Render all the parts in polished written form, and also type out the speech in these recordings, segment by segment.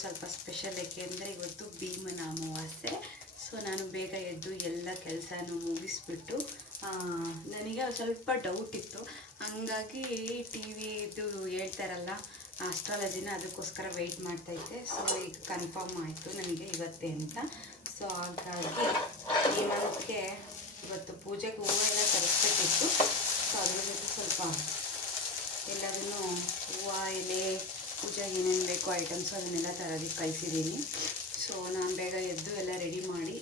ಸ್ವಲ್ಪ ಸ್ಪೆಷಲ್ ಏಕೆಂದರೆ ಇವತ್ತು ಭೀಮನ ಅಮಾವಾಸ್ಯೆ. ಸೊ ನಾನು ಬೇಗ ಎದ್ದು ಎಲ್ಲ ಕೆಲಸನೂ ಮುಗಿಸ್ಬಿಟ್ಟು ನನಗೆ ಸ್ವಲ್ಪ ಡೌಟ್ ಇತ್ತು, ಹಂಗಾಗಿ ಟಿ ವಿದು ಹೇಳ್ತಾರಲ್ಲ ಆಸ್ಟ್ರಾಲಜಿನ, ಅದಕ್ಕೋಸ್ಕರ ವೆಯ್ಟ್ ಮಾಡ್ತಾಯಿದ್ದೆ. ಸೊ ಈಗ ಕನ್ಫರ್ಮ್ ಆಯಿತು ನನಗೆ ಇವತ್ತೇ ಅಂತ. ಸೊ ಹಾಗಾಗಿ ಈ ಮಂತ್ಗೆ ಇವತ್ತು ಪೂಜೆಗೆ ಹೂವೆಲ್ಲ ತರಿಸ್ಬೇಕಿತ್ತು. ಸೊ ಅದ್ರ ಜೊತೆ ಸ್ವಲ್ಪ ಎಲ್ಲದನ್ನು ಹೂವು, ಎಲೆ, ಪೂಜೆಗೆ ಏನೇನು ಬೇಕೋ ಐಟಮ್ಸು ಅದನ್ನೆಲ್ಲ ತರೋದಕ್ಕೆ ಕಳಿಸಿದ್ದೀನಿ. ಸೊ ನಾನು ಬೇಗ ಎದ್ದು ಎಲ್ಲ ರೆಡಿ ಮಾಡಿ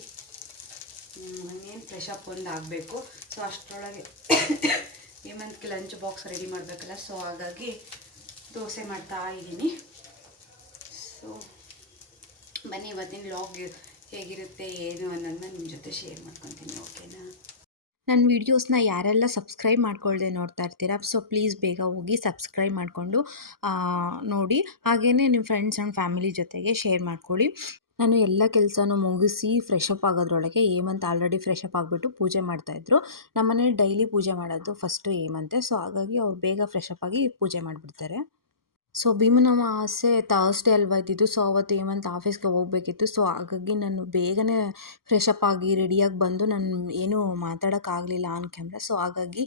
ಇನ್ನೇನು ಫ್ರೆಶ್ ಅಪ್ ಒಂದು ಆಗಬೇಕು. ಸೊ ಅಷ್ಟರೊಳಗೆ ಈ ಮಂತ್ಗೆ ಲಂಚ್ ಬಾಕ್ಸ್ ರೆಡಿ ಮಾಡಬೇಕಲ್ಲ. ಸೊ ಹಾಗಾಗಿ ದೋಸೆ ಮಾಡ್ತಾ ಇದ್ದೀನಿ. ಸೊ ಬನ್ನಿ ಇವತ್ತಿನ ವ್ಲಾಗ್ ಹೇಗಿರುತ್ತೆ ಏನು ಅನ್ನೋದನ್ನ ನಿಮ್ಮ ಜೊತೆ ಶೇರ್ ಮಾಡ್ಕೊತೀನಿ, ಓಕೆನಾ? ನನ್ನ ವೀಡಿಯೋಸ್ನ ಯಾರೆಲ್ಲ ಸಬ್ಸ್ಕ್ರೈಬ್ ಮಾಡ್ಕೊಳ್ದೆ ನೋಡ್ತಾ ಇರ್ತೀರಾ, ಸೊ ಪ್ಲೀಸ್ ಬೇಗ ಹೋಗಿ ಸಬ್ಸ್ಕ್ರೈಬ್ ಮಾಡಿಕೊಂಡು ನೋಡಿ. ಹಾಗೆಯೇ ನಿಮ್ಮ ಫ್ರೆಂಡ್ಸ್ ಆ್ಯಂಡ್ ಫ್ಯಾಮಿಲಿ ಜೊತೆಗೆ ಶೇರ್ ಮಾಡ್ಕೊಳ್ಳಿ. ನಾನು ಎಲ್ಲ ಕೆಲಸನೂ ಮುಗಿಸಿ ಫ್ರೆಶ್ ಅಪ್ ಆಗೋದ್ರೊಳಗೆ ಹೇಮಂತ್ ಆಲ್ರೆಡಿ ಫ್ರೆಶ್ ಅಪ್ ಆಗಿಬಿಟ್ಟು ಪೂಜೆ ಮಾಡ್ತಾಯಿದ್ರು. ನಮ್ಮ ಮನೇಲಿ ಡೈಲಿ ಪೂಜೆ ಮಾಡೋದು ಫಸ್ಟು ಹೇಮಂತೆ. ಸೊ ಹಾಗಾಗಿ ಅವ್ರು ಬೇಗ ಫ್ರೆಶ್ ಅಪ್ ಆಗಿ ಪೂಜೆ ಮಾಡಿಬಿಡ್ತಾರೆ. ಸೊ ಭೀಮನ ಅಮಾವಾಸ್ಯೆ ಥರ್ಸ್ಡೇ ಅಲ್ವಾ ಇದ್ದಿದ್ದು. ಸೊ ಅವತ್ತು ಹೇಮಂತ್ ಆಫೀಸ್ಗೆ ಹೋಗಬೇಕಿತ್ತು. ಸೊ ಹಾಗಾಗಿ ನಾನು ಬೇಗನೆ ಫ್ರೆಶ್ ಅಪ್ ಆಗಿ ರೆಡಿಯಾಗಿ ಬಂದು ನಾನು ಏನೂ ಮಾತಾಡೋಕ್ಕಾಗಲಿಲ್ಲ ಆನ್ ಕ್ಯಾಮ್ರಾ. ಸೊ ಹಾಗಾಗಿ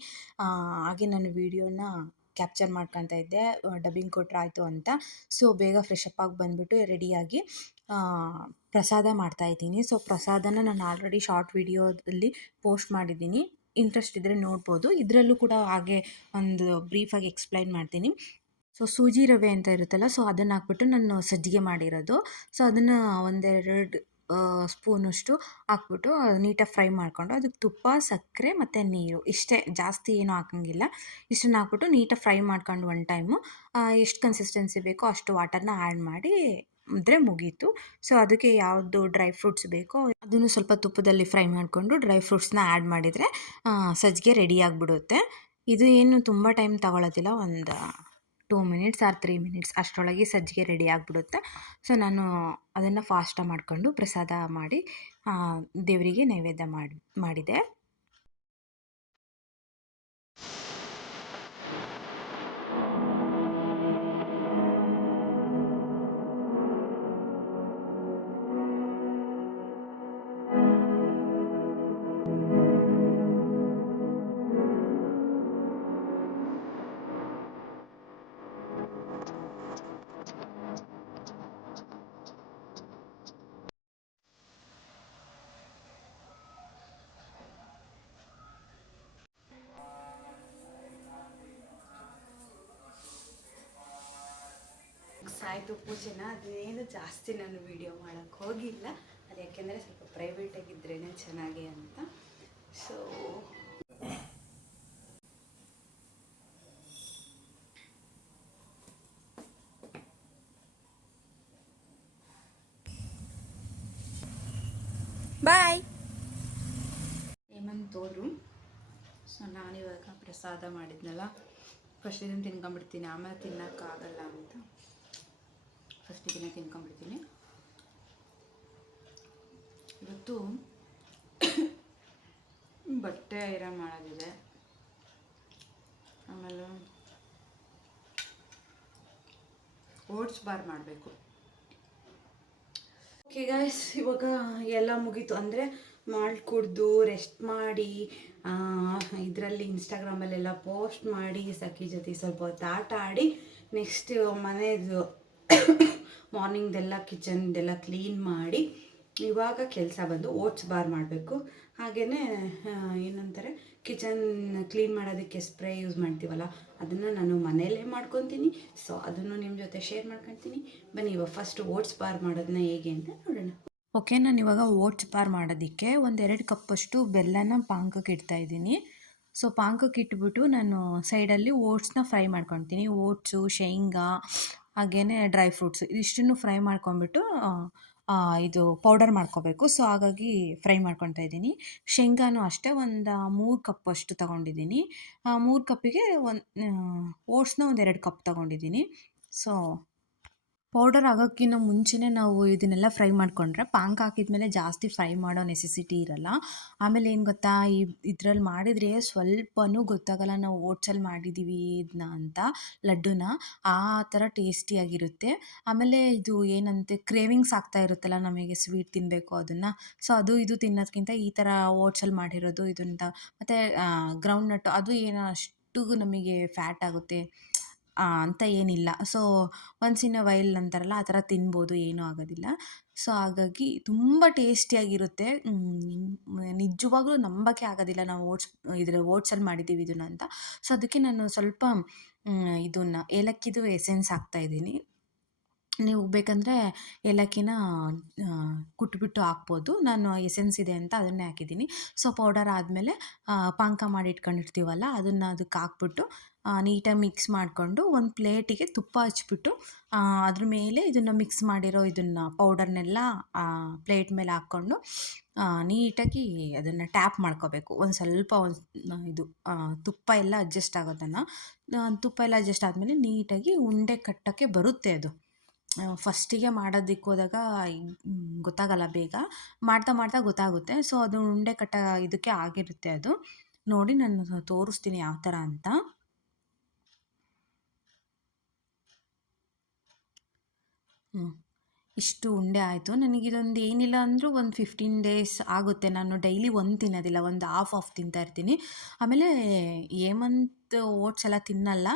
ಹಾಗೆ ನಾನು ವೀಡಿಯೋನ ಕ್ಯಾಪ್ಚರ್ ಮಾಡ್ಕೊತಾ ಇದ್ದೆ, ಡಬ್ಬಿಂಗ್ ಕೊಟ್ಟರೆ ಆಯಿತು ಅಂತ. ಸೊ ಬೇಗ ಫ್ರೆಶ್ ಅಪ್ ಆಗಿ ಬಂದುಬಿಟ್ಟು ರೆಡಿಯಾಗಿ ಪ್ರಸಾದ ಮಾಡ್ತಾಯಿದ್ದೀನಿ. ಸೊ ಪ್ರಸಾದನ ನಾನು ಆಲ್ರೆಡಿ ಶಾರ್ಟ್ ವೀಡಿಯೋದಲ್ಲಿ ಪೋಸ್ಟ್ ಮಾಡಿದ್ದೀನಿ, ಇಂಟ್ರೆಸ್ಟ್ ಇದ್ದರೆ ನೋಡ್ಬೋದು. ಇದರಲ್ಲೂ ಕೂಡ ಹಾಗೆ ಒಂದು ಬ್ರೀಫಾಗಿ ಎಕ್ಸ್ಪ್ಲೈನ್ ಮಾಡ್ತೀನಿ. ಸೊ ಸೂಜಿ ರವೆ ಅಂತ ಇರುತ್ತಲ್ಲ, ಸೊ ಅದನ್ನು ಹಾಕ್ಬಿಟ್ಟು ನಾನು ಸಜ್ಜಿಗೆ ಮಾಡಿರೋದು. ಸೊ ಅದನ್ನು ಒಂದೆರಡು ಸ್ಪೂನಷ್ಟು ಹಾಕ್ಬಿಟ್ಟು ನೀಟಾಗಿ ಫ್ರೈ ಮಾಡಿಕೊಂಡು ಅದಕ್ಕೆ ತುಪ್ಪ, ಸಕ್ಕರೆ ಮತ್ತು ನೀರು ಇಷ್ಟೇ, ಜಾಸ್ತಿ ಏನೂ ಹಾಕೋಂಗಿಲ್ಲ. ಇಷ್ಟನ್ನು ಹಾಕ್ಬಿಟ್ಟು ನೀಟಾಗಿ ಫ್ರೈ ಮಾಡ್ಕೊಂಡು ಒನ್ ಟೈಮು ಎಷ್ಟು ಕನ್ಸಿಸ್ಟೆನ್ಸಿ ಬೇಕೋ ಅಷ್ಟು ವಾಟರ್ನ ಆ್ಯಡ್ ಮಾಡಿ ಇದ್ರೆ ಮುಗೀತು. ಸೊ ಅದಕ್ಕೆ ಯಾವುದು ಡ್ರೈ ಫ್ರೂಟ್ಸ್ ಬೇಕೋ ಅದನ್ನು ಸ್ವಲ್ಪ ತುಪ್ಪದಲ್ಲಿ ಫ್ರೈ ಮಾಡಿಕೊಂಡು ಡ್ರೈ ಫ್ರೂಟ್ಸ್ನ ಆ್ಯಡ್ ಮಾಡಿದರೆ ಸಜ್ಜಿಗೆ ರೆಡಿ ಆಗಿಬಿಡುತ್ತೆ. ಇದು ಏನು ತುಂಬ ಟೈಮ್ ತಗೊಳ್ಳೋದಿಲ್ಲ, ಒಂದು 2 ಮಿನಿಟ್ಸ್ ಆರ್ 3 ಮಿನಿಟ್ಸ್ ಅಷ್ಟರೊಳಗೆ ಸಜ್ಜಿಗೆ ರೆಡಿ ಆಗಿಬಿಡುತ್ತೆ. ಸೊ ನಾನು ಅದನ್ನು ಫಾಸ್ಟಾಗಿ ಮಾಡಿಕೊಂಡು ಪ್ರಸಾದ ಮಾಡಿ ದೇವರಿಗೆ ನೈವೇದ್ಯ ಮಾಡಿದೆ. ಸಾಯಿತು ಪೂಜೆನ, ಅದೇನು ಜಾಸ್ತಿ ನಾನು ವೀಡಿಯೋ ಮಾಡೋಕ್ಕೆ ಹೋಗಿಲ್ಲ. ಅದು ಯಾಕೆಂದರೆ ಸ್ವಲ್ಪ ಪ್ರೈವೇಟಾಗಿದ್ರೇ ಚೆನ್ನಾಗಿ ಅಂತ. ಸೊ ಬಾಯ್ ಹೇಮಂತ್ ಹೋದ್ರು. ಸೊ ನಾನಿವಾಗ ಪ್ರಸಾದ ಮಾಡಿದ್ನಲ್ಲ, ಫಸ್ಟ್ ಇದನ್ನು ತಿನ್ಕೊಂಬಿಡ್ತೀನಿ, ಆಮೇಲೆ ತಿನ್ನೋಕ್ಕಾಗಲ್ಲ ಅಂತ ಫಸ್ಟ್ ಇದನ್ನು ತಿನ್ಕೊಂಬಿಡ್ತೀನಿ. ಇವತ್ತು ಬಟ್ಟೆ ಐರನ್ ಮಾಡೋದಿದೆ, ಆಮೇಲೆ ಓಟ್ಸ್ ಬಾರ್ ಮಾಡಬೇಕು. ಓಕೆ ಗೈಸ್, ಇವಾಗ ಎಲ್ಲ ಮುಗೀತು. ಅಂದರೆ ಮಾಡಿ ಕುಡಿದು ರೆಸ್ಟ್ ಮಾಡಿ ಇದರಲ್ಲಿ ಇನ್ಸ್ಟಾಗ್ರಾಮಲ್ಲೆಲ್ಲ ಪೋಸ್ಟ್ ಮಾಡಿ ಸಖಿ ಜೊತೆ ಸ್ವಲ್ಪ ಹೊತ್ತು ಆಟ ಆಡಿ ನೆಕ್ಸ್ಟ್ ಮನೆಯದು ಮಾರ್ನಿಂಗ್ದೆಲ್ಲ ಕಿಚನ್ದೆಲ್ಲ ಕ್ಲೀನ್ ಮಾಡಿ ಇವಾಗ ಕೆಲಸ ಬಂದು ಓಟ್ಸ್ ಬಾರ್ ಮಾಡಬೇಕು. ಹಾಗೆಯೇ ಏನಂತಾರೆ, ಕಿಚನ್ ಕ್ಲೀನ್ ಮಾಡೋದಕ್ಕೆ ಸ್ಪ್ರೇ ಯೂಸ್ ಮಾಡ್ತೀವಲ್ಲ, ಅದನ್ನು ನಾನು ಮನೆಯಲ್ಲೇ ಮಾಡ್ಕೊತೀನಿ. ಸೊ ಅದನ್ನು ನಿಮ್ಮ ಜೊತೆ ಶೇರ್ ಮಾಡ್ಕೊತೀನಿ. ಬನ್ನಿ ಇವಾಗ ಫಸ್ಟ್ ಓಟ್ಸ್ ಬಾರ್ ಮಾಡೋದನ್ನ ಹೇಗೆ ಅಂತ ನೋಡೋಣ. ಓಕೆ, ನಾನು ಇವಾಗ ಓಟ್ಸ್ ಬಾರ್ ಮಾಡೋದಕ್ಕೆ 1-2 ಕಪ್ಪಷ್ಟು ಬೆಲ್ಲನ ಪಾಕಕ್ಕೆ ಇಡ್ತಾಯಿದ್ದೀನಿ. ಸೊ ಪಾಕಕ್ಕೆ ಇಟ್ಬಿಟ್ಟು ನಾನು ಸೈಡಲ್ಲಿ ಓಟ್ಸ್ನ ಫ್ರೈ ಮಾಡ್ಕೊತೀನಿ. ಓಟ್ಸು, ಶೇಂಗಾ, ಹಾಗೆಯೇ ಡ್ರೈ ಫ್ರೂಟ್ಸು ಇದಿಷ್ಟನ್ನು ಫ್ರೈ ಮಾಡ್ಕೊಂಬಿಟ್ಟು ಇದು ಪೌಡರ್ ಮಾಡ್ಕೋಬೇಕು. ಸೊ ಹಾಗಾಗಿ ಫ್ರೈ ಮಾಡ್ಕೊತಾ ಇದ್ದೀನಿ. ಶೇಂಗಾನು ಅಷ್ಟೇ ಒಂದು 3 ಕಪ್ಪಷ್ಟು ತೊಗೊಂಡಿದ್ದೀನಿ. 3 ಕಪ್ಪಿಗೆ ಓಟ್ಸ್ನ 1-2 ಕಪ್ ತೊಗೊಂಡಿದ್ದೀನಿ. ಸೊ ಪೌಡರ್ ಆಗೋಕ್ಕಿಂತ ಮುಂಚೆನೇ ನಾವು ಇದನ್ನೆಲ್ಲ ಫ್ರೈ ಮಾಡಿಕೊಂಡ್ರೆ ಪಾಕ ಹಾಕಿದ್ಮೇಲೆ ಜಾಸ್ತಿ ಫ್ರೈ ಮಾಡೋ ನೆಸೆಸಿಟಿ ಇರಲ್ಲ. ಆಮೇಲೆ ಏನು ಗೊತ್ತಾ, ಇದ್ರಲ್ಲಿ ಮಾಡಿದರೆ ಸ್ವಲ್ಪನೂ ಗೊತ್ತಾಗಲ್ಲ ನಾವು ಓಟ್ಸಲ್ಲಿ ಮಾಡಿದ್ದೀವಿ ಇದನ್ನ ಅಂತ, ಲಡ್ಡುನ. ಆ ಥರ ಟೇಸ್ಟಿಯಾಗಿರುತ್ತೆ. ಆಮೇಲೆ ಇದು ಏನಂತೆ ಕ್ರೇವಿಂಗ್ಸ್ ಆಗ್ತಾ ಇರುತ್ತಲ್ಲ ನಮಗೆ ಸ್ವೀಟ್ ತಿನ್ನಬೇಕು ಅದನ್ನು. ಸೊ ಅದು ಇದು ತಿನ್ನೋದ್ಕಿಂತ ಈ ಥರ ಓಟ್ಸಲ್ಲಿ ಮಾಡಿರೋದು ಇದರಿಂದ, ಮತ್ತು ಗ್ರೌಂಡ್ ನಟ್ಟು ಅದು ಏನು ಅಷ್ಟು ನಮಗೆ ಫ್ಯಾಟ್ ಆಗುತ್ತೆ ಅಂತ ಏನಿಲ್ಲ. So once in a while ಅಂತಾರಲ್ಲ, ಆ ಥರ ತಿನ್ಬೋದು, ಏನೂ ಆಗೋದಿಲ್ಲ. ಸೊ ಹಾಗಾಗಿ ತುಂಬ ಟೇಸ್ಟಿಯಾಗಿರುತ್ತೆ. ನಿಜವಾಗ್ಲೂ ನಂಬೋಕ್ಕೆ ಆಗೋದಿಲ್ಲ ನಾವು ಓಟ್ಸಲ್ಲಿ ಮಾಡಿದ್ದೀವಿ ಇದನ್ನ ಅಂತ. ಸೊ ಅದಕ್ಕೆ ನಾನು ಸ್ವಲ್ಪ ಇದನ್ನ ಏಲಕ್ಕಿದು ಎಸೆನ್ಸ್ ಹಾಕ್ತಾಯಿದ್ದೀನಿ. ನೀವು ಬೇಕಂದರೆ ಏಲಕ್ಕಿನ ಕುಟ್ಬಿಟ್ಟು ಹಾಕ್ಬೋದು. ನಾನು ಎಸೆನ್ಸ್ ಇದೆ ಅಂತ ಅದನ್ನೇ ಹಾಕಿದ್ದೀನಿ. ಸೊ ಪೌಡರ್ ಆದಮೇಲೆ ಪಾಕ ಮಾಡಿ ಇಟ್ಕೊಂಡಿರ್ತೀವಲ್ಲ ಅದನ್ನು ಅದಕ್ಕೆ ಹಾಕ್ಬಿಟ್ಟು ನೀಟಾಗಿ ಮಿಕ್ಸ್ ಮಾಡಿಕೊಂಡು ಒಂದು ಪ್ಲೇಟಿಗೆ ತುಪ್ಪ ಹಚ್ಬಿಟ್ಟು ಅದ್ರ ಮೇಲೆ ಇದನ್ನು ಮಿಕ್ಸ್ ಮಾಡಿರೋ ಇದನ್ನು ಪೌಡರ್ನೆಲ್ಲ ಪ್ಲೇಟ್ ಮೇಲೆ ಹಾಕ್ಕೊಂಡು ನೀಟಾಗಿ ಅದನ್ನು ಟ್ಯಾಪ್ ಮಾಡ್ಕೋಬೇಕು. ಒಂದು ಸ್ವಲ್ಪ ಇದು ತುಪ್ಪ ಎಲ್ಲ ಅಡ್ಜಸ್ಟ್ ಆಗೋದನ್ನು. ತುಪ್ಪ ಎಲ್ಲ ಅಡ್ಜಸ್ಟ್ ಆದಮೇಲೆ ನೀಟಾಗಿ ಉಂಡೆ ಕಟ್ಟೋಕ್ಕೆ ಬರುತ್ತೆ ಅದು. ಫಸ್ಟಿಗೆ ಮಾಡೋದಕ್ಕೆ ಹೋದಾಗ ಗೊತ್ತಾಗಲ್ಲ ಬೇಗ, ಮಾಡ್ತಾ ಮಾಡ್ತಾ ಗೊತ್ತಾಗುತ್ತೆ. ಸೊ ಅದು ಉಂಡೆ ಇದಕ್ಕೆ ಆಗಿರುತ್ತೆ ಅದು. ನೋಡಿ ನಾನು ತೋರಿಸ್ತೀನಿ ಯಾವ ಥರ ಅಂತ. ಇಷ್ಟು ಉಂಡೆ ಆಯಿತು. ನನಗಿದೊಂದು ಏನಿಲ್ಲ ಅಂದರೂ ಒಂದು 15 ಡೇಸ್ ಆಗುತ್ತೆ. ನಾನು ಡೈಲಿ ಒಂದು ತಿನ್ನೋದಿಲ್ಲ, ಒಂದು ಹಾಫ್ ತಿಂತಾ ಇರ್ತೀನಿ. ಆಮೇಲೆ ಹೇಮಂತ್ ಓಟ್ಸ್ ಎಲ್ಲ ತಿನ್ನಲ್ಲ.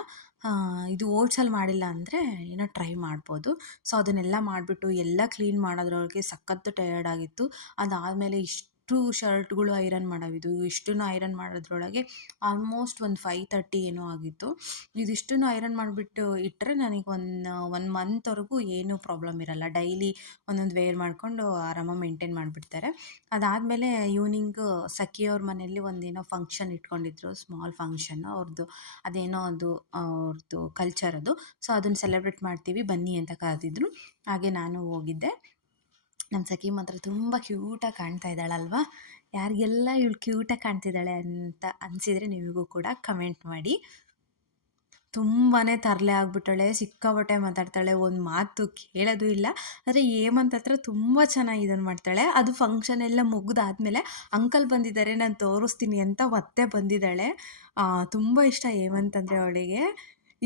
ಇದು ಓಟ್ಸಲ್ಲಿ ಮಾಡಿಲ್ಲ ಅಂದರೆ ಏನೋ ಟ್ರೈ ಮಾಡ್ಬೋದು. ಸೊ ಅದನ್ನೆಲ್ಲ ಮಾಡಿಬಿಟ್ಟು ಎಲ್ಲ ಕ್ಲೀನ್ ಮಾಡೋದ್ರೊಳಗೆ ಸಖತ್ತು ಟಯರ್ಡ್ ಆಗಿತ್ತು. ಅದಾದಮೇಲೆ ಇಷ್ಟು ಶರ್ಟ್ಗಳು ಐರನ್ ಮಾಡೋವಿದ್ದು, ಇಷ್ಟನ್ನು ಐರನ್ ಮಾಡೋದ್ರೊಳಗೆ ಆಲ್ಮೋಸ್ಟ್ ಒಂದು 5:30 ಏನೋ ಆಗಿತ್ತು. ಇದಿಷ್ಟನ್ನು ಐರನ್ ಮಾಡಿಬಿಟ್ಟು ಇಟ್ಟರೆ ನನಗೆ ಒನ್ ಮಂತ್ವರೆಗೂ ಏನೂ ಪ್ರಾಬ್ಲಮ್ ಇರಲ್ಲ. ಡೈಲಿ ಒಂದೊಂದು ವೇರ್ ಮಾಡಿಕೊಂಡು ಆರಾಮಾಗಿ ಮೇಂಟೈನ್ ಮಾಡಿಬಿಡ್ತಾರೆ. ಅದಾದಮೇಲೆ ಈವ್ನಿಂಗು ಸಖಿಯವ್ರ ಮನೆಯಲ್ಲಿ ಒಂದೇನೋ ಫಂಕ್ಷನ್ ಇಟ್ಕೊಂಡಿದ್ರು, ಸ್ಮಾಲ್ ಫಂಕ್ಷನ್ ಅವ್ರದ್ದು. ಅದೇನೋ ಅದು ಅವ್ರದ್ದು ಕಲ್ಚರ್ ಅದು. ಸೊ ಅದನ್ನು ಸೆಲೆಬ್ರೇಟ್ ಮಾಡ್ತೀವಿ ಬನ್ನಿ ಅಂತ ಕರೆದಿದ್ರು. ಹಾಗೆ ನಾನು ಹೋಗಿದ್ದೆ. ನಮ್ಮ ಸಖಿ ಮಾತ್ರ ತುಂಬ ಕ್ಯೂಟಾಗಿ ಕಾಣ್ತಾ ಇದ್ದಾಳಲ್ವಾ. ಯಾರಿಗೆಲ್ಲ ಇವಳು ಕ್ಯೂಟಾಗಿ ಕಾಣ್ತಿದ್ದಾಳೆ ಅಂತ ಅನಿಸಿದರೆ ನಿಮಗೂ ಕೂಡ ಕಮೆಂಟ್ ಮಾಡಿ. ತುಂಬಾ ತರಲೆ ಆಗಿಬಿಟ್ಟಾಳೆ, ಸಿಕ್ಕಾಪಟ್ಟೆ ಮಾತಾಡ್ತಾಳೆ, ಒಂದು ಮಾತು ಕೇಳೋದು ಇಲ್ಲ. ಆದರೆ ಹೇಮಂತ್ ಹತ್ರ ತುಂಬ ಚೆನ್ನಾಗಿ ಇದನ್ನು ಮಾಡ್ತಾಳೆ. ಅದು ಫಂಕ್ಷನ್ ಎಲ್ಲ ಮುಗಿದಾದ್ಮೇಲೆ ಅಂಕಲ್ ಬಂದಿದ್ದಾರೆ ನಾನು ತೋರಿಸ್ತೀನಿ ಅಂತ ಮತ್ತೆ ಬಂದಿದ್ದಾಳೆ. ತುಂಬ ಇಷ್ಟ ಹೇಮಂತ್ ಅಂದರೆ ಅವಳಿಗೆ.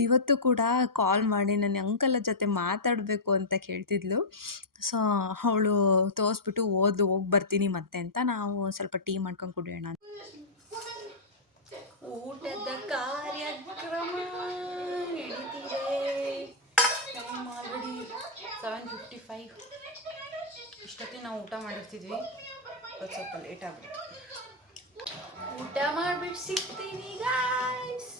ಇವತ್ತು ಕೂಡ ಕಾಲ್ ಮಾಡಿ ನನ್ನ ಅಂಕಲ್ ಜೊತೆ ಮಾತಾಡಬೇಕು ಅಂತ ಕೇಳ್ತಿದ್ಲು. ಸೊ ಅವಳು ತೋರಿಸ್ಬಿಟ್ಟು ಹೋಗಿ ಬರ್ತೀನಿ ಮತ್ತೆ ಅಂತ. ನಾವು ಸ್ವಲ್ಪ ಟೀ ಮಾಡ್ಕೊಂಡು ಕುಡಿಯೋಣ. ಊಟದ ಕಾರ್ಯಕ್ರಮ ನಡೀತಿದೆ. Time already 7:55. ಇಷ್ಟೊತ್ತಿಗೆ ನಾವು ಊಟ ಮಾಡಿರ್ತಿದ್ವಿ, ಅದು ಸ್ವಲ್ಪ ಲೇಟ್ ಆಗ್ಬಿಟ್ಟು. ಊಟ ಮಾಡಿಬಿಟ್ಟು ಸಿಗ್ತೀನಿ ಗಾಯ್ಸ್.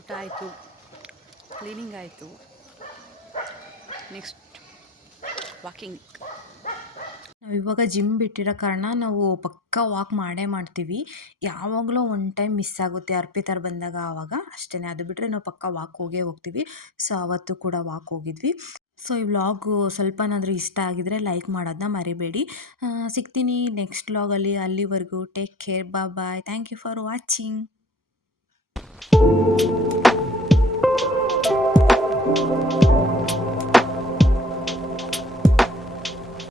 ಊಟ ಆಯಿತು, ಕ್ಲೀನಿಂಗ್ ಆಯಿತು, ನೆಕ್ಸ್ಟ್ ವಾಕಿಂಗ್. ನಾವು ಇವಾಗ ಜಿಮ್ ಬಿಟ್ಟಿರೋ ಕಾರಣ ನಾವು ಪಕ್ಕಾ ವಾಕ್ ಮಾಡೇ ಮಾಡ್ತೀವಿ. ಯಾವಾಗಲೂ ಒಂದು ಟೈಮ್ ಮಿಸ್ ಆಗುತ್ತೆ, ಅರ್ಪಿತರು ಬಂದಾಗ ಆವಾಗ ಅಷ್ಟೇ. ಅದು ಬಿಟ್ಟರೆ ನಾವು ಪಕ್ಕಾ ವಾಕ್ ಹೋಗ್ತೀವಿ. ಸೊ ಅವತ್ತು ಕೂಡ ವಾಕ್ ಹೋಗಿದ್ವಿ. ಸೊ ಈ ವ್ಲಾಗು ಸ್ವಲ್ಪನಾದರೂ ಇಷ್ಟ ಆಗಿದರೆ ಲೈಕ್ ಮಾಡೋದನ್ನ ಮರಿಬೇಡಿ. ಸಿಗ್ತೀನಿ ನೆಕ್ಸ್ಟ್ ವ್ಲಾಗಲ್ಲಿ. ಅಲ್ಲಿವರೆಗೂ take care, bye. Thank you for watching.